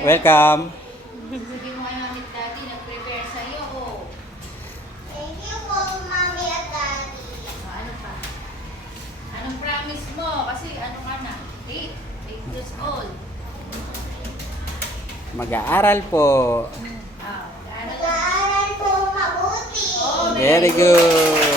Welcome. Sige mo kay Mami at Daddy, nag-prepare sa'yo. Oh. Thank you po, Mommy at Daddy. Ano pa? Anong promise mo? Kasi ano ka na? 8 years old. Mag-aaral po. Ano? Mag-aaral po mabuti. Oh, Very good.